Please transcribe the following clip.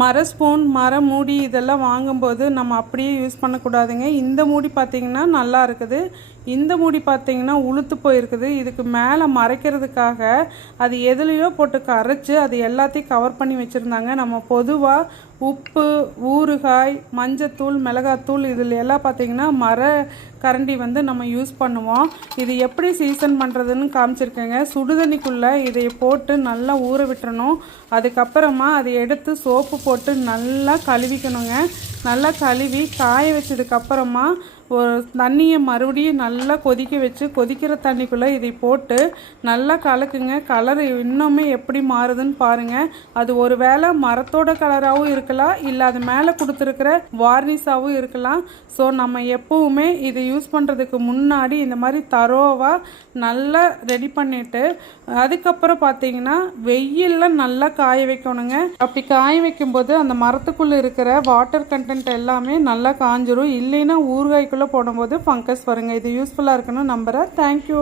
மர ஸ்பூன் மர மூடி இதெல்லாம் வாங்கும்போது நம்ம அப்படியே யூஸ் பண்ணக்கூடாதுங்க. இந்த மூடி பார்த்திங்கன்னா நல்லா இருக்குது. இந்த மூடி பார்த்தீங்கன்னா உளுத்து போயிருக்குது. இதுக்கு மேலே மறைக்கிறதுக்காக அது எதுலேயோ போட்டு கரைச்சி அது எல்லாத்தையும் கவர் பண்ணி வச்சுருந்தாங்க. நம்ம பொதுவாக உப்பு ஊறுகாய் மஞ்சத்தூள் மிளகாத்தூள் இதில் எல்லாம் பார்த்தீங்கன்னா மர கரண்டி வந்து நம்ம யூஸ் பண்ணுவோம். இது எப்படி சீசன் பண்ணுறதுன்னு காமிச்சிருக்கேங்க. சுடுதண்ணிக்குள்ளே இதை போட்டு நல்லா ஊற விட்டுறணும். அதுக்கப்புறமா அதை எடுத்து சோப்பு போட்டு நல்லா கழுவிக்கணுங்க. நல்லா கழுவி காய வச்சதுக்கப்புறமா ஒரு தண்ணியை மறுபடியும் நல்லா கொதிக்க வச்சு கொதிக்கிற தண்ணிக்குள்ளே இதை போட்டு நல்லா கலக்குங்க. கலர் இன்னுமே எப்படி மாறுதுன்னு பாருங்கள் அது ஒரு வேளை மரத்தோட கலராகவும் இருக்கலாம் இல்லை அது மேலே கொடுத்துருக்கிற வார்னிஷாகவும் இருக்கலாம். ஸோ நம்ம எப்போவுமே இதை யூஸ் பண்ணுறதுக்கு முன்னாடி இந்த மாதிரி தரோவாக நல்லா ரெடி பண்ணிவிட்டு அதுக்கப்புறம் பார்த்தீங்கன்னா வெயிலில் நல்லா காய வைக்கணுங்க. அப்படி காய வைக்கும்போது அந்த மரத்துக்குள்ளே இருக்கிற வாட்டர் கண்டென்ட் எல்லாமே நல்லா காஞ்சிரும். இல்லைன்னா ஊறுகாய்க்குள்ளே போடும்போது ஃபங்கஸ் வருங்க. இது யூஸ்ஃபுல்லாக இருக்குன்னு நம்புகிறேன் தேங்க்யூ